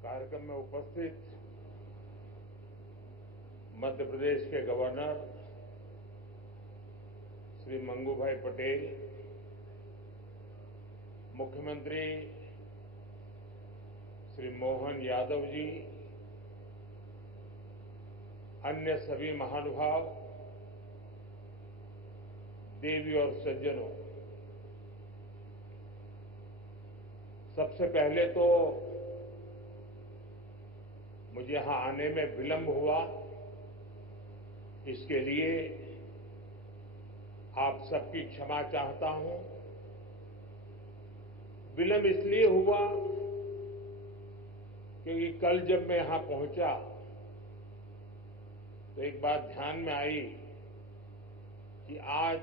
कार्यक्रम में उपस्थित मध्य प्रदेश के गवर्नर श्री मंगू भाई पटेल, मुख्यमंत्री श्री मोहन यादव जी, अन्य सभी महानुभाव, देवी और सज्जनों, सबसे पहले तो मुझे यहां आने में विलंब हुआ, इसके लिए आप सबकी क्षमा चाहता हूं। विलंब इसलिए हुआ क्योंकि कल जब मैं यहां पहुंचा तो एक बात ध्यान में आई कि आज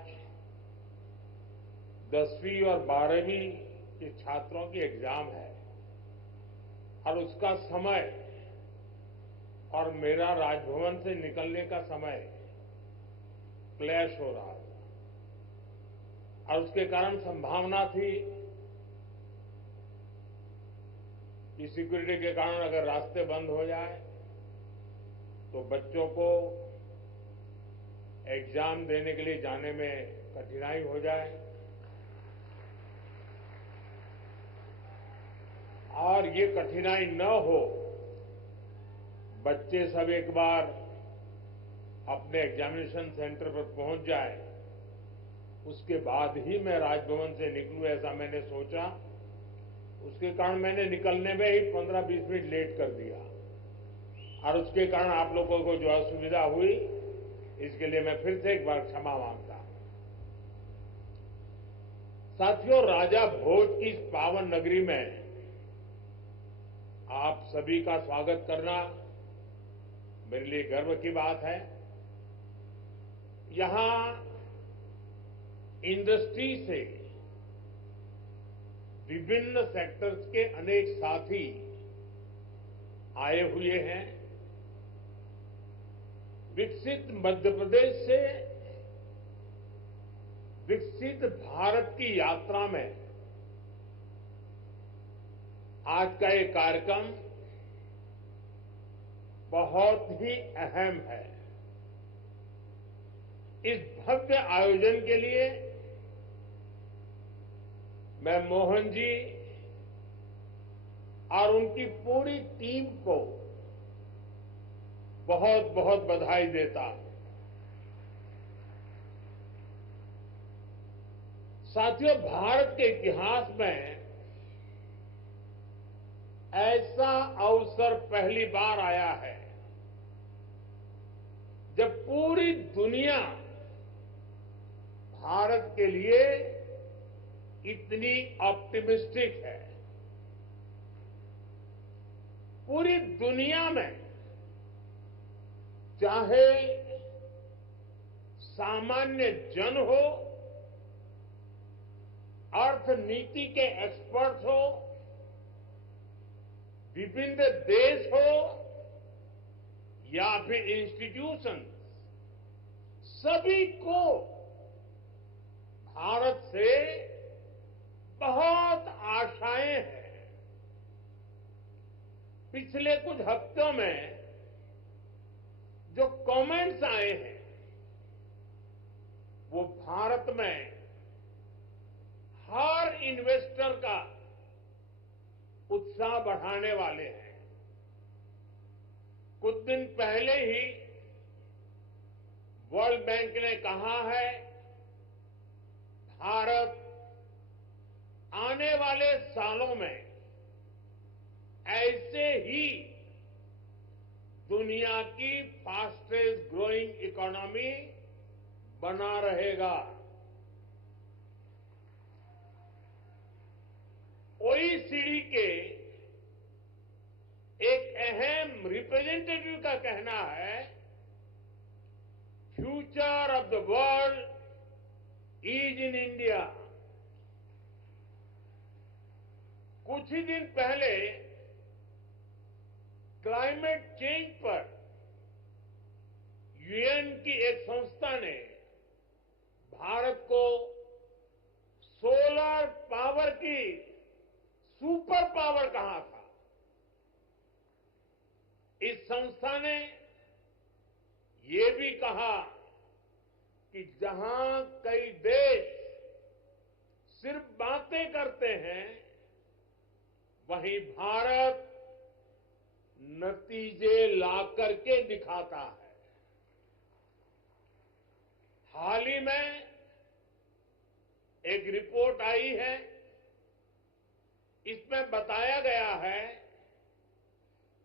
10वीं और 12वीं के छात्रों की एग्जाम है और उसका समय और मेरा राजभवन से निकलने का समय क्लैश हो रहा था और उसके कारण संभावना थी कि सिक्योरिटी के कारण अगर रास्ते बंद हो जाए तो बच्चों को एग्जाम देने के लिए जाने में कठिनाई हो जाए और ये कठिनाई न हो, बच्चे सब एक बार अपने एग्जामिनेशन सेंटर पर पहुंच जाए, उसके बाद ही मैं राजभवन से निकलूं, ऐसा मैंने सोचा। उसके कारण मैंने निकलने में ही 15-20 मिनट लेट कर दिया और उसके कारण आप लोगों को जो असुविधा हुई, इसके लिए मैं फिर से एक बार क्षमा मांगता हूं। साथियों, राजा भोज की इस पावन नगरी में आप सभी का स्वागत करना मेरे लिए गर्व की बात है। यहां इंडस्ट्री से विभिन्न सेक्टर्स के अनेक साथी आए हुए हैं। विकसित मध्य प्रदेश से विकसित भारत की यात्रा में आज का ये कार्यक्रम बहुत ही अहम है। इस भव्य आयोजन के लिए मैं मोहन जी और उनकी पूरी टीम को बहुत बहुत बधाई देता हूं। साथियों, भारत के इतिहास में ऐसा अवसर पहली बार आया है जब पूरी दुनिया भारत के लिए इतनी ऑप्टिमिस्टिक है। पूरी दुनिया में चाहे सामान्य जन हो, अर्थनीति के एक्सपर्ट हो, विभिन्न देश हो या फिर इंस्टीट्यूशन, सभी को भारत से बहुत आशाएं हैं। पिछले कुछ हफ्तों में जो कमेंट्स आए हैं वो भारत में हर इन्वेस्टर का उत्साह बढ़ाने वाले हैं। कुछ दिन पहले ही वर्ल्ड बैंक ने कहा है, भारत आने वाले सालों में ऐसे ही दुनिया की फास्टेस्ट ग्रोइंग इकोनॉमी बना रहेगा। ओईसीडी के एक अहम रिप्रेजेंटेटिव का कहना है, future of the world is in India. कुछ ही दिन पहले क्लाइमेट चेंज पर यूएन की एक संस्था ने भारत को सोलर पावर की सुपर पावर कहा था। इस संस्था ने ये भी कहा कि जहां कई देश सिर्फ बातें करते हैं, वहीं भारत नतीजे ला करके दिखाता है। हाल ही में एक रिपोर्ट आई है, इसमें बताया गया है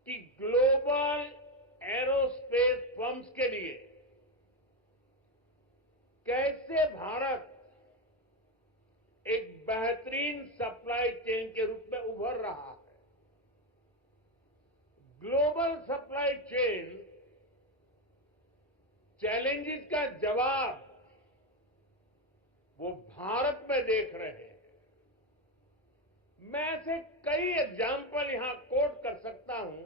कि ग्लोबल एरोस्पेस फर्म्स के लिए कैसे भारत एक बेहतरीन सप्लाई चेन के रूप में उभर रहा है। ग्लोबल सप्लाई चेन चैलेंजेस का जवाब वो भारत में देख रहे हैं। मैं ऐसे कई एग्जाम्पल यहां कोट कर सकता हूं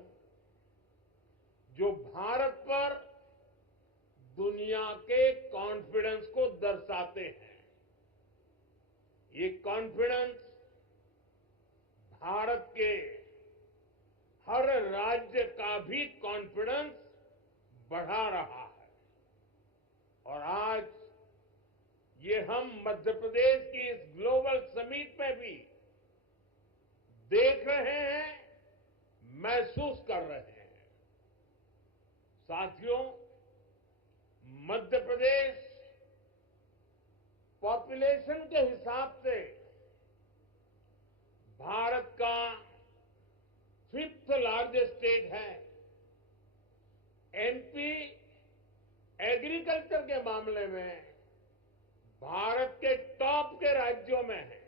जो भारत पर दुनिया के कॉन्फिडेंस को दर्शाते हैं। ये कॉन्फिडेंस भारत के हर राज्य का भी कॉन्फिडेंस बढ़ा रहा है। और आज ये हम मध्य प्रदेश की इस ग्लोबल समिट में भी देख रहे हैं, महसूस कर रहे हैं। साथियों, मध्य प्रदेश पॉपुलेशन के हिसाब से भारत का 5th लार्जेस्ट स्टेट है। एमपी एग्रीकल्चर के मामले में भारत के टॉप के राज्यों में है।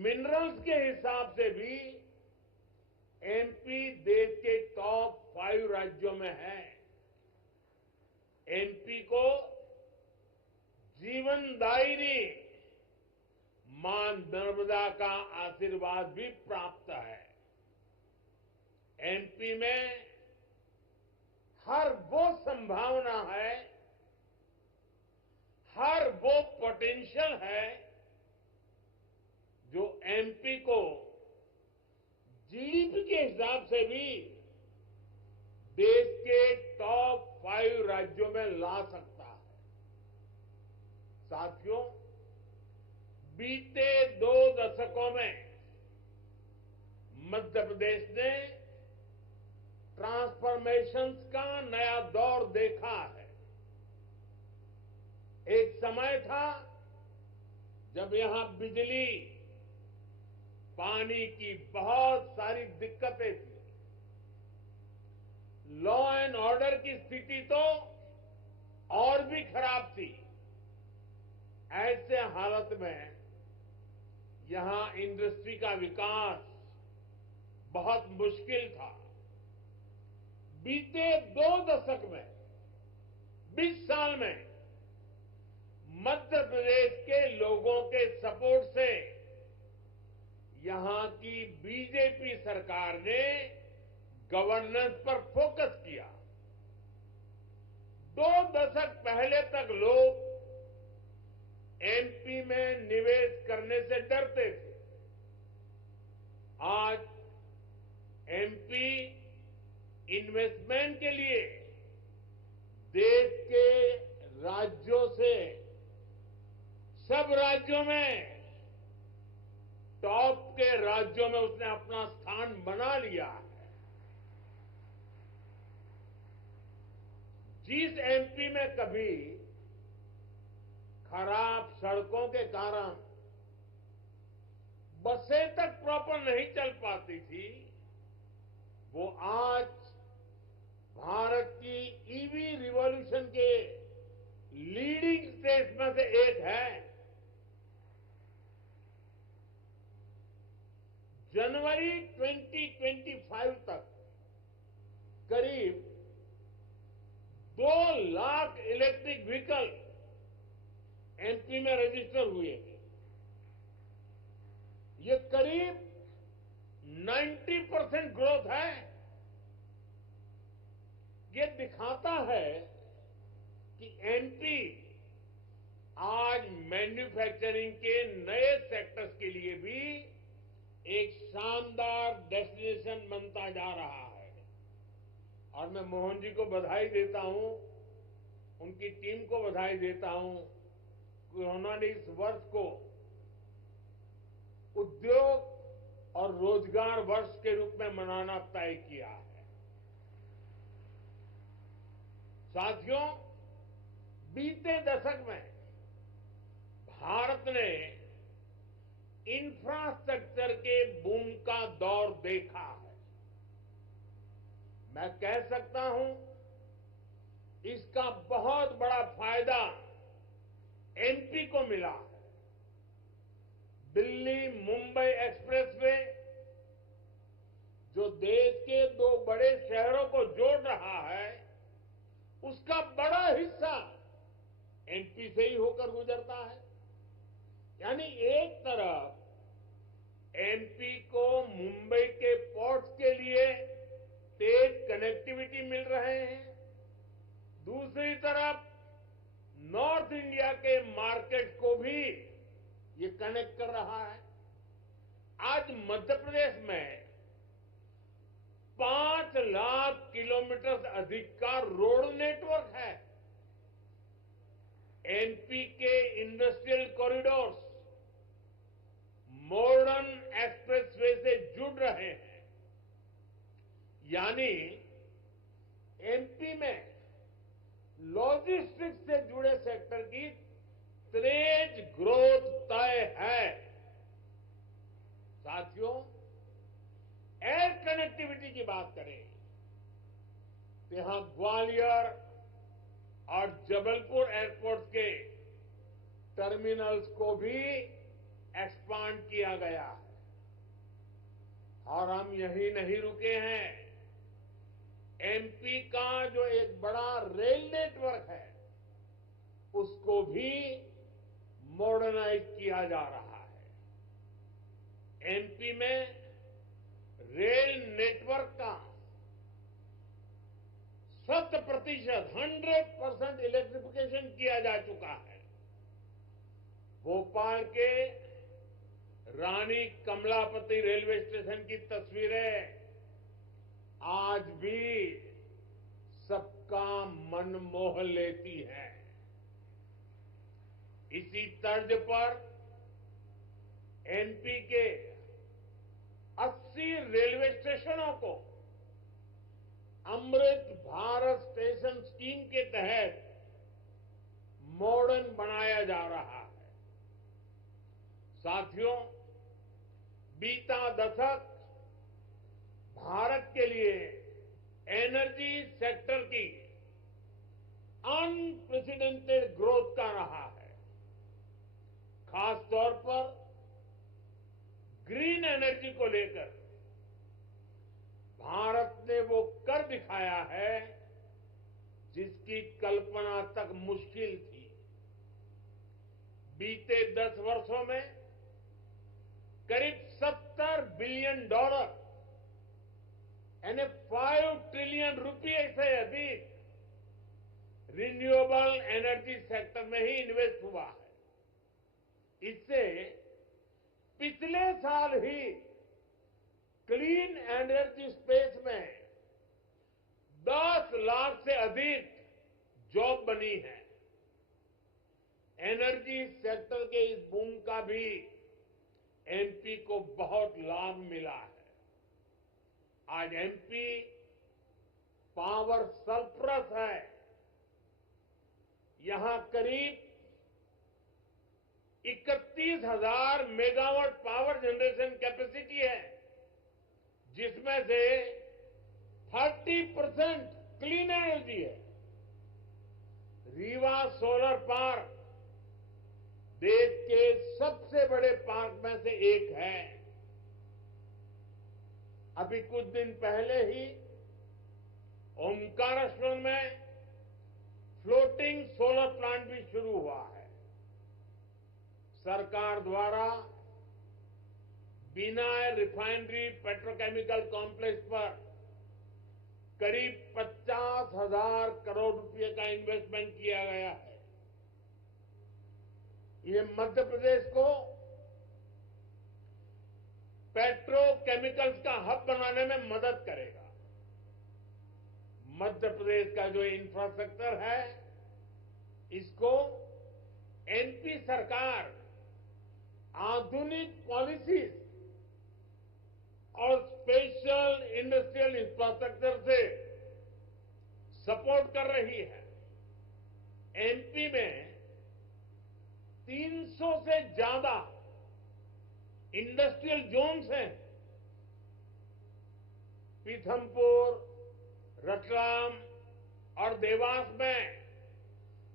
मिनरल्स के हिसाब से भी एमपी देश के टॉप 5 राज्यों में है। एमपी को जीवनदायिनी मां नर्मदा का आशीर्वाद भी प्राप्त है। एमपी में हर वो संभावना है, हर वो पोटेंशियल है जो एमपी को जीडीपी के हिसाब से भी देश के टॉप 5 राज्यों में ला सकता है। साथियों, बीते 2 दशकों में मध्य प्रदेश ने ट्रांसफॉर्मेशंस का नया दौर देखा है। एक समय था जब यहां बिजली, पानी की बहुत सारी दिक्कतें थी। लॉ एंड ऑर्डर की स्थिति तो और भी खराब थी। ऐसे हालत में यहां इंडस्ट्री का विकास बहुत मुश्किल था। बीते 2 दशक में, 20 साल में मध्य प्रदेश के लोगों के सपोर्ट से यहां की बीजेपी सरकार ने गवर्नेंस पर फोकस किया। 2 दशक पहले तक लोग एमपी में निवेश करने से डरते थे। आज एमपी इन्वेस्टमेंट के लिए देश के राज्यों से सब राज्यों में टॉप के राज्यों में उसने अपना स्थान बना लिया है। जिस एमपी में कभी खराब सड़कों के कारण बसें तक प्रॉपर नहीं चल पाती थी, वो आज भारत की ईवी रिवॉल्यूशन के लीडिंग स्टेट्स में से एक है। जनवरी 2025 तक करीब 2 लाख इलेक्ट्रिक व्हीकल एमपी में रजिस्टर हुए हैं। ये करीब 90% ग्रोथ है। ये दिखाता है कि एमपी आज मैन्युफैक्चरिंग के नए सेक्टर्स के लिए भी एक शानदार डेस्टिनेशन बनता जा रहा है। और मैं मोहन जी को बधाई देता हूं, उनकी टीम को बधाई देता हूं कि उन्होंने इस वर्ष को उद्योग और रोजगार वर्ष के रूप में मनाना तय किया है। साथियों, बीते दशक में भारत ने इंफ्रास्ट्रक्चर के बूम का दौर देखा है। मैं कह सकता हूं, इसका बहुत बड़ा फायदा एमपी को मिला है। दिल्ली मुंबई एक्सप्रेसवे जो देश के दो बड़े शहरों को जोड़ रहा है, उसका बड़ा हिस्सा एमपी से ही होकर गुजरता है। यानी एक तरफ एमपी को मुंबई के पोर्ट्स के लिए तेज कनेक्टिविटी मिल रहे हैं, दूसरी तरफ नॉर्थ इंडिया के मार्केट को भी ये कनेक्ट कर रहा है। आज मध्य प्रदेश में 5 लाख किलोमीटर से अधिक का रोड नेटवर्क है। एमपी के इंडस्ट्रियल कॉरिडोर्स मॉडर्न एक्सप्रेसवे से जुड़ रहे हैं। यानी एमपी में लॉजिस्टिक्स से जुड़े सेक्टर की तेज ग्रोथ तय है। साथियों, एयर कनेक्टिविटी की बात करें तो यहां ग्वालियर और जबलपुर एयरपोर्ट के टर्मिनल्स को भी एक्सपांड किया गया है। और हम यही नहीं रुके हैं। एमपी का जो एक बड़ा रेल नेटवर्क है, उसको भी मॉडर्नाइज किया जा रहा है। एमपी में रेल नेटवर्क का 100% इलेक्ट्रिफिकेशन किया जा चुका है। भोपाल के रानी कमलापति रेलवे स्टेशन की तस्वीरें आज भी सबका मन मोह लेती है। इसी तर्ज पर एमपी के 80 रेलवे स्टेशनों को अमृत भारत स्टेशन स्कीम के तहत मॉडर्न बनाया जा रहा है। साथियों, बीता दशक भारत के लिए एनर्जी सेक्टर की अनप्रेसिडेंटेड ग्रोथ का रहा है। खासतौर पर ग्रीन एनर्जी को लेकर भारत ने वो कर दिखाया है जिसकी कल्पना तक मुश्किल थी। बीते 10 वर्षों में करीब $70 बिलियन यानी 5 ट्रिलियन रुपये से अधिक रिन्यूएबल एनर्जी सेक्टर में ही इन्वेस्ट हुआ है। इससे पिछले साल ही क्लीन एनर्जी स्पेस में 10 लाख से अधिक जॉब बनी है। एनर्जी सेक्टर के इस बूम का भी एमपी को बहुत लाभ मिला है। आज एमपी पावर सरप्लस है। यहां करीब 31,000 मेगावाट पावर जनरेशन कैपेसिटी है, जिसमें से 30% क्लीन एनर्जी है। रीवा सोलर पार्क देश के सबसे बड़े पार्क में से एक है। अभी कुछ दिन पहले ही ओमकारेश्वर में फ्लोटिंग सोलर प्लांट भी शुरू हुआ है। सरकार द्वारा बिनार रिफाइनरी पेट्रोकेमिकल कॉम्प्लेक्स पर करीब 50,000 करोड़ रुपए का इन्वेस्टमेंट किया गया है। ये मध्य प्रदेश को एग्रोकेमिकल्स का हब बनाने में मदद करेगा। मध्य प्रदेश का जो इंफ्रास्ट्रक्चर है, इसको एनपी सरकार आधुनिक पॉलिसीज और स्पेशल इंडस्ट्रियल इंफ्रास्ट्रक्चर से सपोर्ट कर रही है। एमपी में 300 से ज्यादा इंडस्ट्रियल जोन्स हैं। पीथमपुर, रतलाम और देवास में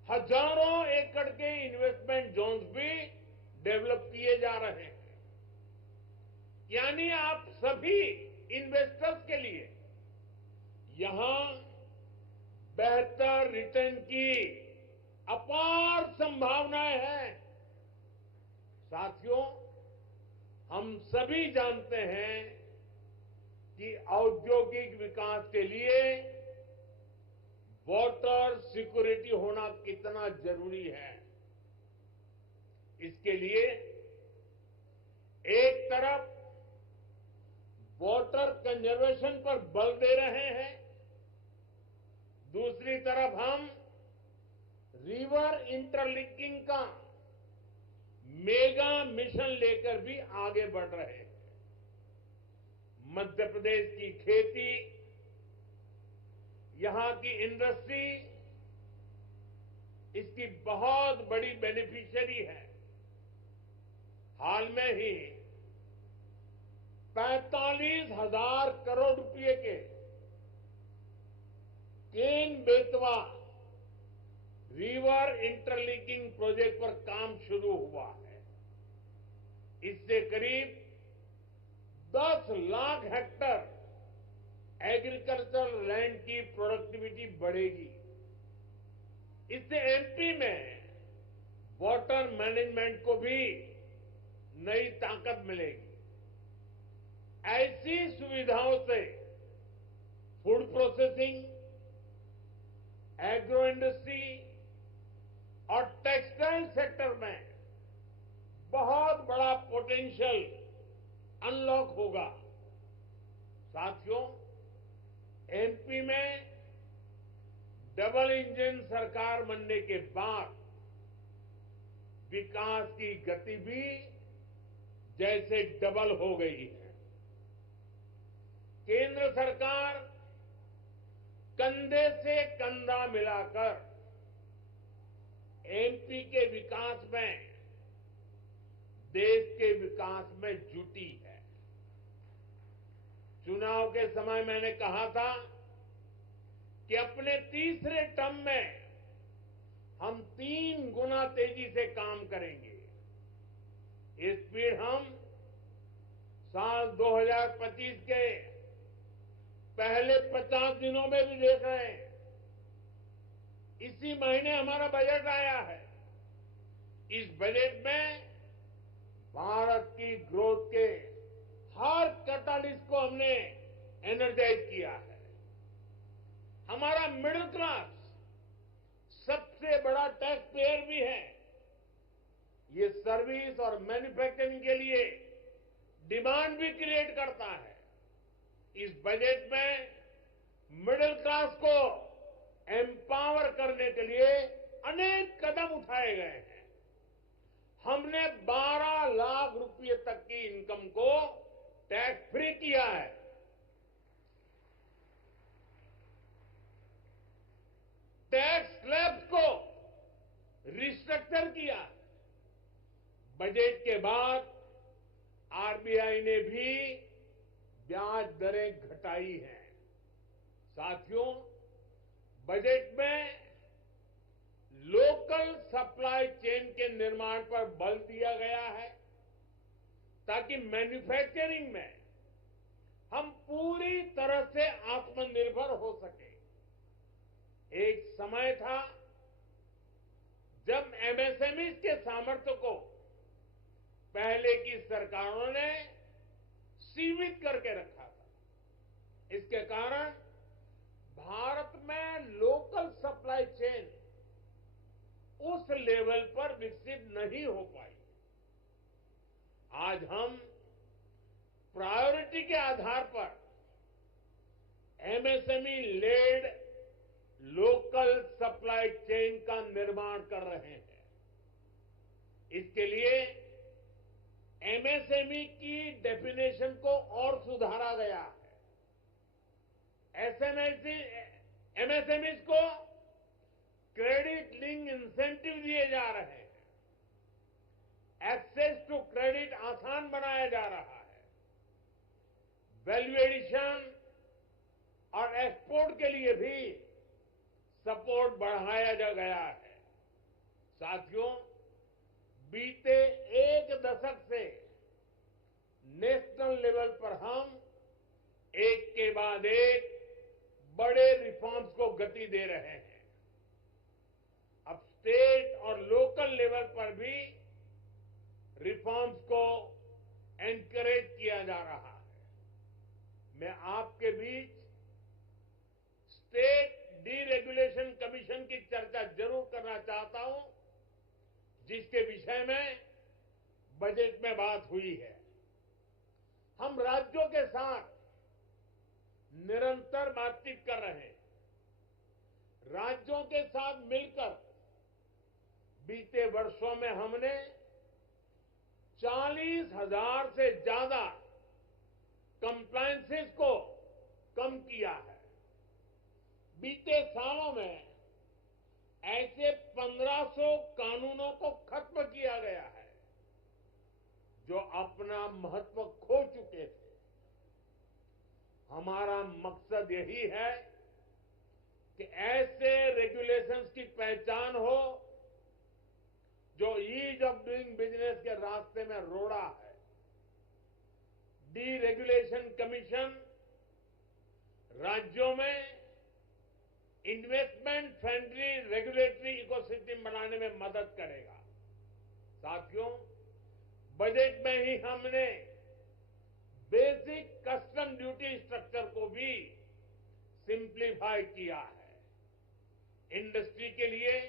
हजारों एकड़ के इन्वेस्टमेंट जोन्स भी डेवलप किए जा रहे हैं। यानी आप सभी इन्वेस्टर्स के लिए यहां बेहतर रिटर्न की अपार संभावनाएं हैं। साथियों, हम सभी जानते हैं कि औद्योगिक विकास के लिए वाटर सिक्योरिटी होना कितना जरूरी है। इसके लिए एक तरफ वाटर कंजर्वेशन पर बल दे रहे हैं, दूसरी तरफ हम रिवर इंटरलिंकिंग का मेगा मिशन लेकर भी आगे बढ़ रहे हैं। मध्य प्रदेश की खेती, यहां की इंडस्ट्री इसकी बहुत बड़ी बेनिफिशियरी है। हाल में ही 45,000 करोड़ रुपए के Ken Betwa river interlinking project पर काम शुरू हुआ है। इससे करीब 10 लाख हेक्टेयर एग्रीकल्चर लैंड की प्रोडक्टिविटी बढ़ेगी। इससे एमपी में वाटर मैनेजमेंट को भी नई ताकत मिलेगी। ऐसी सुविधाओं से फूड प्रोसेसिंग, एग्रो इंडस्ट्री और टेक्सटाइल सेक्टर में बहुत बड़ा पोटेंशियल अनलॉक होगा। साथियों, एमपी में डबल इंजन सरकार बनने के बाद विकास की गति भी जैसे डबल हो गई है। केंद्र सरकार कंधे से कंधा मिलाकर एमपी के विकास में, देश के विकास में जुटी है। चुनाव के समय मैंने कहा था कि अपने तीसरे टर्म में हम 3 गुना तेजी से काम करेंगे। ये स्पीड हम साल 2025 के पहले 50 दिनों में भी देख रहे हैं। इसी महीने हमारा बजट आया है। इस बजट में भारत की ग्रोथ के हर कैटलिस्ट को हमने एनर्जाइज किया है। हमारा मिडिल क्लास सबसे बड़ा टैक्स पेयर भी है। ये सर्विस और मैन्युफैक्चरिंग के लिए डिमांड भी क्रिएट करता है। इस बजट में मिडिल क्लास को एम्पावर करने के लिए अनेक कदम उठाए गए हैं। हमने 12 लाख रुपए तक की इनकम को टैक्स फ्री किया है। टैक्स स्लैब्स को रिस्ट्रक्चर किया। बजट के बाद आरबीआई ने भी ब्याज दरें घटाई हैं। साथियों, बजट में लोकल सप्लाई चेन के निर्माण पर बल दिया गया है ताकि मैन्युफैक्चरिंग में हम पूरी तरह से आत्मनिर्भर हो सके। एक समय था जब एमएसएमई के सामर्थ्य को पहले की सरकारों ने सीमित करके रखा था। इसके कारण भारत में लोकल सप्लाई चेन उस लेवल पर विकसित नहीं हो पाई। आज हम प्रायोरिटी प्रायोरिटी के आधार पर MSME led local supply chain का निर्माण कर रहे हैं। इसके लिए एमएसएमई की डेफिनेशन को और सुधारा गया है। एमएसएमई को क्रेडिट लिंक इंसेंटिव दिए जा रहे हैं। एक्सेस टू क्रेडिट आसान बनाया जा रहा है। वैल्यू एडिशन और एक्सपोर्ट के लिए भी सपोर्ट बढ़ाया जा गया है। साथियों, बीते एक दशक से नेशनल लेवल पर हम एक के बाद एक बड़े रिफॉर्म्स को गति दे रहे हैं। अब स्टेट और लोकल लेवल पर भी रिफॉर्म्स को एनकरेज किया जा रहा है। मैं आपके बीच स्टेट डीरेगुलेशन कमीशन की चर्चा जरूर करना चाहता हूं, जिसके विषय में बजट में बात हुई है। हम राज्यों के साथ निरंतर बातचीत कर रहे हैं। राज्यों के साथ मिलकर बीते वर्षों में हमने 40,000 से ज्यादा कंप्लायंसेस को कम किया है। बीते सालों में ऐसे 1500 कानूनों को खत्म किया गया है जो अपना महत्व खो चुके थे। हमारा मकसद यही है कि ऐसे रेगुलेशंस की पहचान हो जो ईज ऑफ डूइंग बिजनेस के रास्ते में रोड़ा है। डीरेगुलेशन कमीशन राज्यों में इन्वेस्टमेंट फ्रेंडली रेगुलेटरी इकोसिस्टम बनाने में मदद करेगा। साथियों, बजट में ही हमने बेसिक कस्टम ड्यूटी स्ट्रक्चर को भी सिंप्लीफाई किया है। इंडस्ट्री के लिए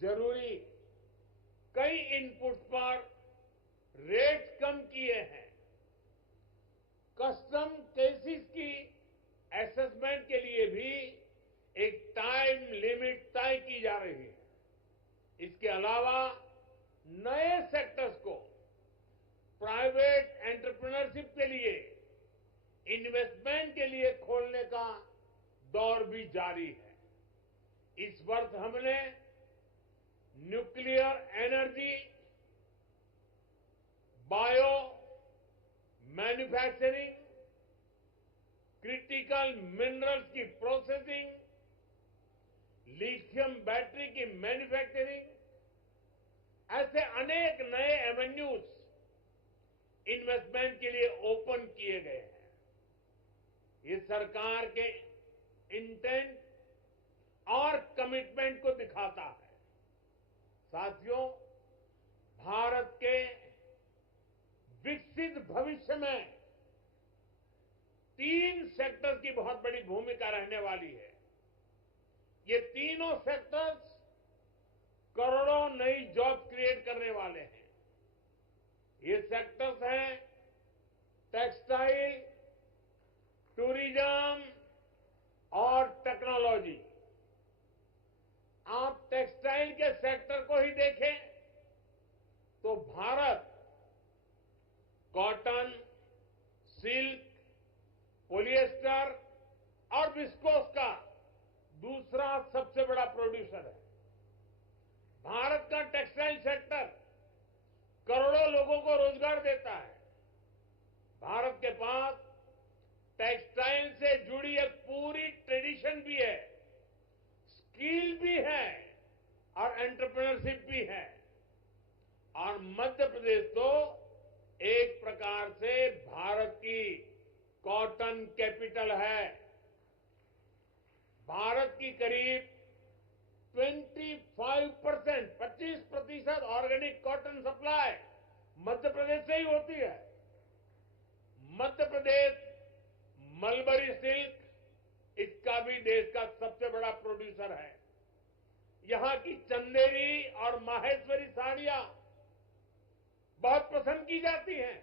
जरूरी कई इनपुट पर रेट कम किए हैं। कस्टम केसेस की असेसमेंट के लिए भी एक टाइम लिमिट तय की जा रही है। इसके अलावा नए सेक्टर्स को प्राइवेट एंटरप्रेन्योरशिप के लिए इन्वेस्टमेंट के लिए खोलने का दौर भी जारी है। इस वर्ष हमने nuclear energy, bio manufacturing, critical minerals की प्रोसेसिंग, लिथियम बैटरी की मैन्युफैक्चरिंग, ऐसे अनेक नए एवेन्यूज इन्वेस्टमेंट के लिए ओपन किए गए हैं। ये सरकार के इंटेंट और कमिटमेंट को दिखाता है। साथियों, भारत के विकसित भविष्य में 3 सेक्टर्स की बहुत बड़ी भूमिका रहने वाली है। ये तीनों सेक्टर्स करोड़ों नई जॉब क्रिएट करने वाले हैं। ये सेक्टर्स हैं टेक्सटाइल, टूरिज्म और टेक्नोलॉजी। आप टेक्सटाइल के सेक्टर को ही देखें तो भारत कॉटन, सिल्क, पॉलिएस्टर और विस्कोस का दूसरा सबसे बड़ा प्रोड्यूसर है। भारत का टेक्सटाइल सेक्टर करोड़ों लोगों को रोजगार देता है। भारत के पास टेक्सटाइल से जुड़ी एक पूरी ट्रेडिशन भी है, स्किल भी है और एंटरप्रेन्योरशिप भी है। और मध्य प्रदेश तो एक प्रकार से भारत की कॉटन कैपिटल है। भारत की करीब 25% organic cotton supply Madhya Pradesh से ही होती है। मध्य प्रदेश मलबरी सिल्क, इसका भी देश का सबसे बड़ा प्रोड्यूसर है। यहां की चंदेरी और माहेश्वरी साड़ियां बहुत पसंद की जाती हैं।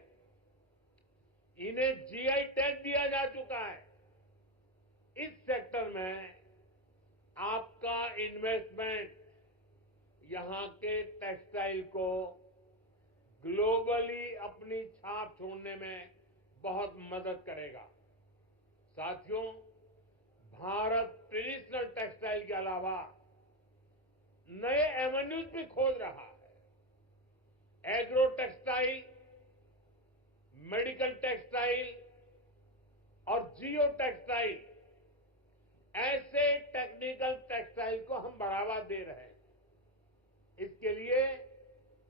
इन्हें जीआई टैग दिया जा चुका है। इस सेक्टर में आपका इन्वेस्टमेंट यहां के टेक्सटाइल को ग्लोबली अपनी छाप छोड़ने में बहुत मदद करेगा। साथियों, भारत ट्रेडिशनल टेक्सटाइल के अलावा नए एवेन्यूज भी खोज रहा है। एग्रो टेक्सटाइल, मेडिकल टेक्सटाइल और जियो टेक्सटाइल, ऐसे टेक्निकल टेक्सटाइल को हम बढ़ावा दे रहे हैं। इसके लिए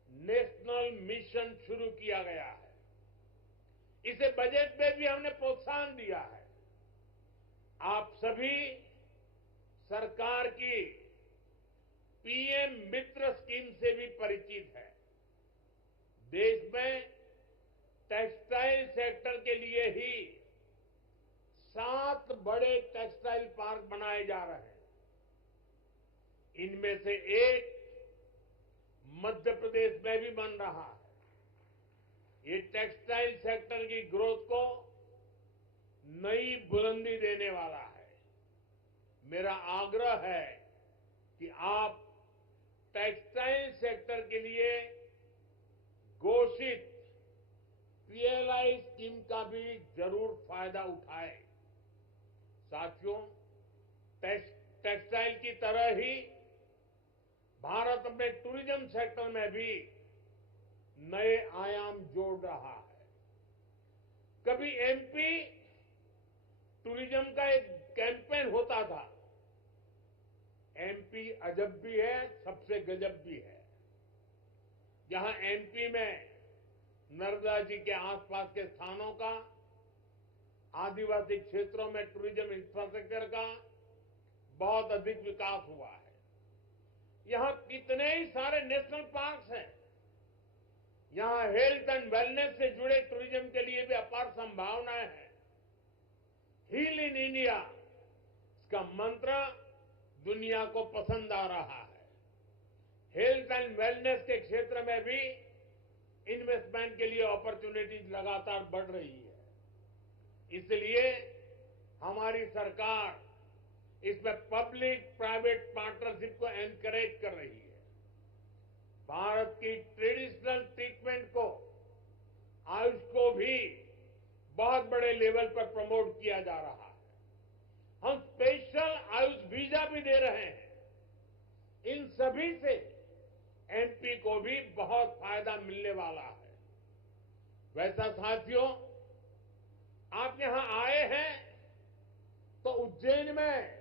नेशनल मिशन शुरू किया गया है। इसे बजट में भी हमने प्रोत्साहन दिया है। आप सभी सरकार की पीएम मित्र स्कीम से भी परिचित हैं। देश में टेक्सटाइल सेक्टर के लिए ही 7 बड़े टेक्सटाइल पार्क बनाए जा रहे हैं। इनमें से एक मध्य प्रदेश में भी बन रहा है। ये टेक्सटाइल सेक्टर की ग्रोथ को नई बुलंदी देने वाला है। मेरा आग्रह है कि आप टेक्सटाइल सेक्टर के लिए घोषित पीएलआई स्कीम का भी जरूर फायदा उठाएं। साथियों, टेक्सटाइल की तरह ही भारत अपने टूरिज्म सेक्टर में भी नए आयाम जोड़ रहा है। कभी एमपी टूरिज्म का एक कैंपेन होता था, एमपी अजब भी है, सबसे गजब भी है। जहां एमपी में नर्मदा जी के आसपास के स्थानों का, आदिवासी क्षेत्रों में टूरिज्म इंफ्रास्ट्रक्चर का बहुत अधिक विकास हुआ है। यहां कितने ही सारे नेशनल पार्क्स हैं। यहां हेल्थ एंड वेलनेस से जुड़े टूरिज्म के लिए भी अपार संभावनाएं हैं। हील इन इंडिया, इसका मंत्र दुनिया को पसंद आ रहा है। हेल्थ एंड वेलनेस के क्षेत्र में भी इन्वेस्टमेंट के लिए अपॉर्चुनिटीज लगातार बढ़ रही है। इसलिए हमारी सरकार इसमें पब्लिक प्राइवेट पार्टनरशिप को एनकरेज कर रही है। भारत की ट्रेडिशनल ट्रीटमेंट को, आयुष को भी बहुत बड़े लेवल पर प्रमोट किया जा रहा है। हम स्पेशल आयुष वीजा भी दे रहे हैं। इन सभी से एमपी को भी बहुत फायदा मिलने वाला है। वैसा साथियों, आप यहां आए हैं तो उज्जैन में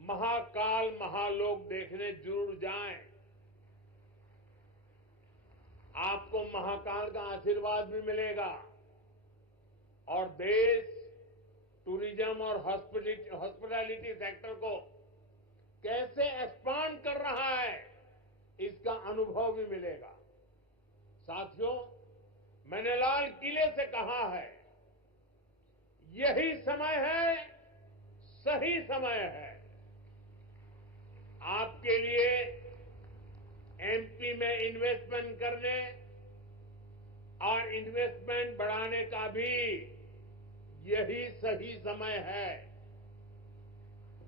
महाकाल महालोक देखने जरूर जाएं। आपको महाकाल का आशीर्वाद भी मिलेगा और देश टूरिज्म और हॉस्पिटैलिटी सेक्टर को कैसे एक्सपांड कर रहा है, इसका अनुभव भी मिलेगा। साथियों, मैंने लाल किले से कहा है, यही समय है, सही समय है आपके लिए एमपी में इन्वेस्टमेंट करने और इन्वेस्टमेंट बढ़ाने का भी यही सही समय है।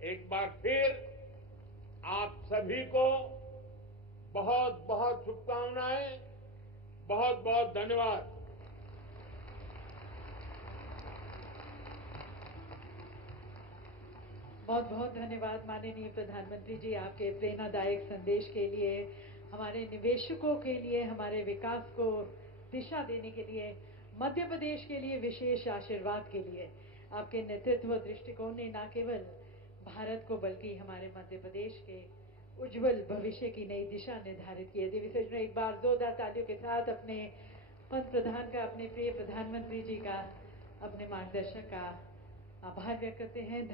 एक बार फिर आप सभी को बहुत बहुत शुभकामनाएं, बहुत बहुत धन्यवाद। बहुत बहुत धन्यवाद माननीय प्रधानमंत्री जी, आपके प्रेरणादायक संदेश के लिए, हमारे निवेशकों के लिए, हमारे विकास को दिशा देने के लिए, मध्य प्रदेश के लिए विशेष आशीर्वाद के लिए। आपके नेतृत्व दृष्टिकोण ने न केवल भारत को बल्कि हमारे मध्य प्रदेश के उज्जवल भविष्य की नई दिशा निर्धारित की है। देवी सज्जनों, एक बार जोरदार तालियों के साथ अपने पंत प्रधान का, अपने प्रिय प्रधानमंत्री जी का, अपने मार्गदर्शक का आभार व्यक्त करते हैं।